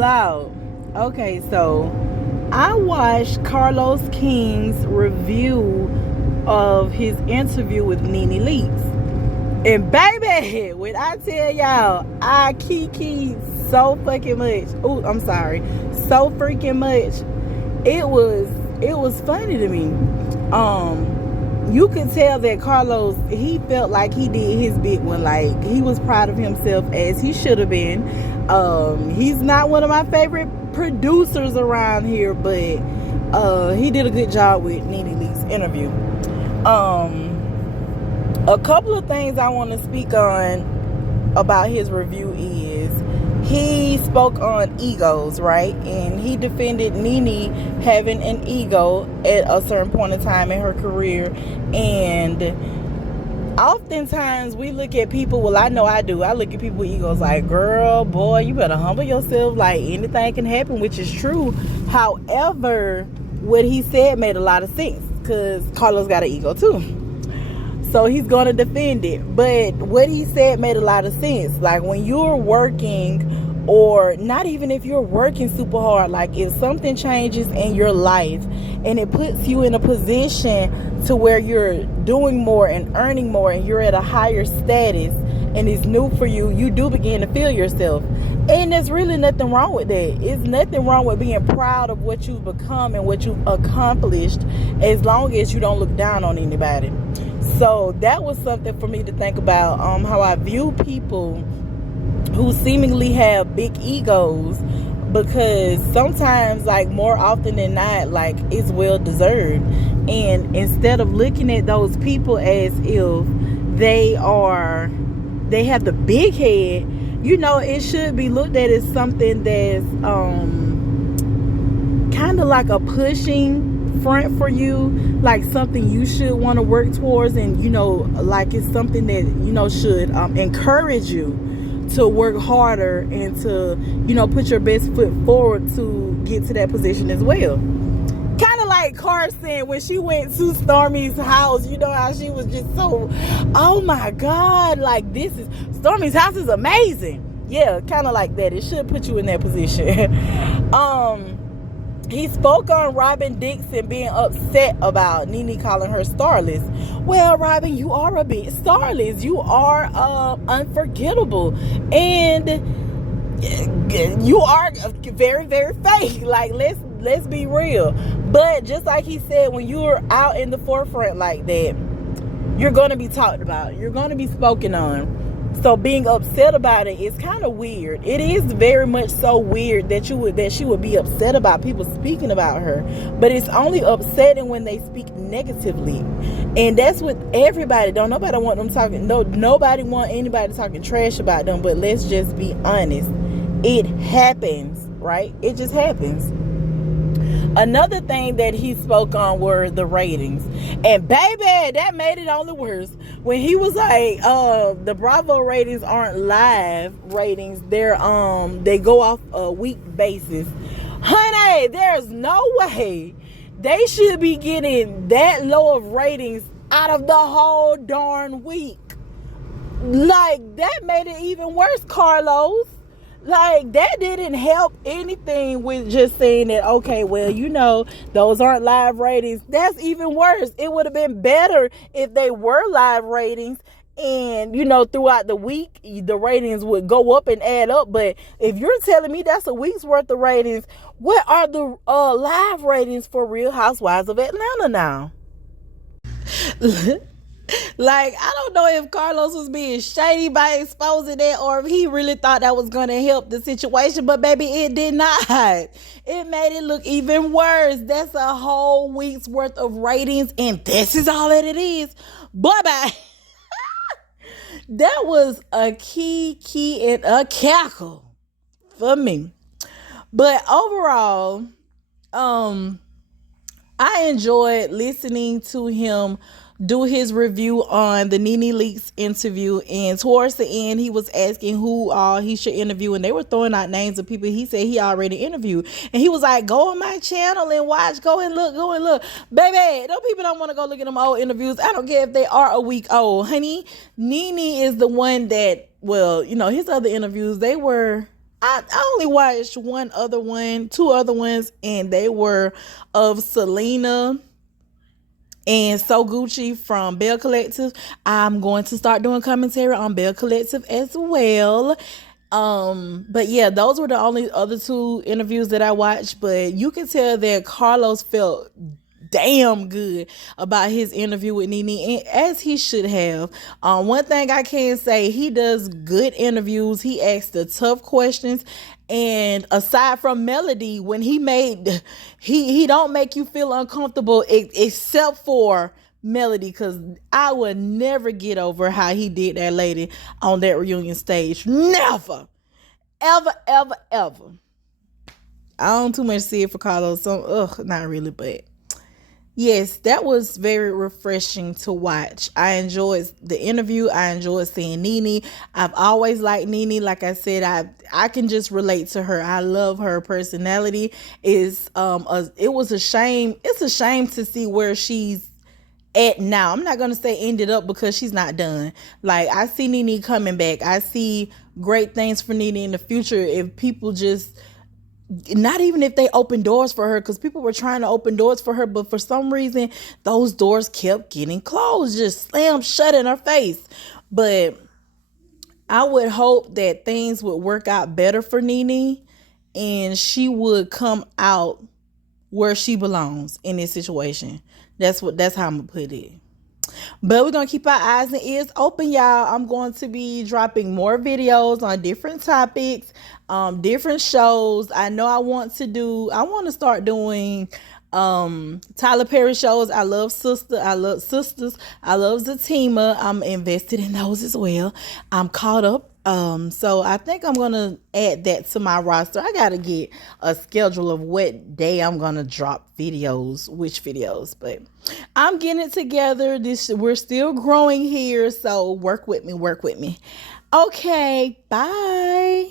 chill out. Okay, so I watched Carlos King's review of his interview with NeNe Leakes. And baby, when I tell y'all, I kiki so fucking much. Oh, I'm sorry. So freaking much. It was funny to me. You could tell that Carlos, he felt like he did his big one. Like, he was proud of himself, as he should have been. He's not one of my favorite producers around here, but he did a good job with NeNe Leakes' interview. A couple of things I want to speak on about his review is he spoke on egos, right? And he defended NeNe having an ego at a certain point in time in her career. And oftentimes we look at people, well, I know I do. I look at people with egos like, girl, boy, you better humble yourself. Like, anything can happen, which is true. However, what he said made a lot of sense because Carlos got an ego too. So he's going to defend it. But what he said made a lot of sense. Like, when you're working, or not even if you're working super hard, like if something changes in your life and it puts you in a position to where you're doing more and earning more and you're at a higher status and it's new for you, you do begin to feel yourself. And there's really nothing wrong with that. It's nothing wrong with being proud of what you've become and what you've accomplished, as long as you don't look down on anybody. So that was something for me to think about, how I view people who seemingly have big egos, because sometimes, like more often than not, like it's well deserved. And instead of looking at those people as if they have the big head, you know, it should be looked at as something that's kind of like a pushing front for you, like something you should want to work towards, and you know, like it's something that, you know, should encourage you to work harder and to, you know, put your best foot forward to get to that position as well. Kind of like Carson when she went to Stormy's house, you know how she was just so, oh my God, like this is, Stormy's house is amazing. Yeah, kind of like that. It should put you in that position. He spoke on Robin Dixon being upset about NeNe calling her starless. Well, Robin, you are a bit starless. You are unforgettable. And you are very, very fake. Like, let's be real. But just like he said, when you're out in the forefront like that, you're going to be talked about. You're going to be spoken on. So being upset about it is kind of weird. It is very much so weird that she would be upset about people speaking about her. But it's only upsetting when they speak negatively. And that's with everybody. Don't nobody want them talking. No, nobody want anybody talking trash about them. But let's just be honest. It happens, right? It just happens. Another thing that he spoke on were the ratings. And baby, that made it only worse. When he was like, the Bravo ratings aren't live ratings. They go off a week basis. Honey, there's no way they should be getting that low of ratings out of the whole darn week. Like, that made it even worse, Carlos. Like, that didn't help anything with just saying that, okay, well, you know, those aren't live ratings. That's even worse. It would have been better if they were live ratings and, you know, throughout the week, the ratings would go up and add up. But if you're telling me that's a week's worth of ratings, what are the live ratings for Real Housewives of Atlanta now? Like, I don't know if Carlos was being shady by exposing that or if he really thought that was going to help the situation. But, baby, it did not. It made it look even worse. That's a whole week's worth of ratings, and this is all that it is. Bye-bye. That was a key, and a cackle for me. But overall, I enjoyed listening to him do his review on the NeNe Leakes interview, and towards the end he was asking who all he should interview, and they were throwing out names of people he said he already interviewed, and he was like, go on my channel and watch, go and look. Baby, those people don't want to go look at them old interviews. I don't care if they are a week old, honey. NeNe is the one that, well, you know, his other interviews, they were I only watched two other ones, and they were of Selena and So Gucci from Bell Collective. I'm going to start doing commentary on Bell Collective as well. But yeah, those were the only other two interviews that I watched. But you can tell that Carlos felt damn good about his interview with NeNe, and as he should have. One thing I can say, he does good interviews. He asks the tough questions, and aside from Melody, when he don't make you feel uncomfortable, except for Melody, because I would never get over how he did that lady on that reunion stage. Never, ever, ever, ever. I don't too much see it for Carlos. So, not really, but yes, that was very refreshing to watch. I enjoyed the interview. I enjoyed seeing NeNe. I've always liked NeNe. Like I said, I can just relate to her. I love her personality. It was a shame. It's a shame to see where she's at now. I'm not gonna say ended up, because she's not done. Like, I see NeNe coming back. I see great things for NeNe in the future if people just, not even if they open doors for her, because people were trying to open doors for her, but for some reason those doors kept getting closed, just slammed shut in her face. But I would hope that things would work out better for NeNe, and she would come out where she belongs in this situation. That's how I'm gonna put it. But we're going to keep our eyes and ears open, y'all. I'm going to be dropping more videos on different topics, different shows. I know I want to start doing Tyler Perry shows. I love Sisters. I love Zatima. I'm invested in those as well. I'm caught up. So I think I'm gonna add that to my roster. I gotta get a schedule of what day I'm gonna drop which videos, but I'm getting it together. We're still growing here, so work with me. Okay, bye.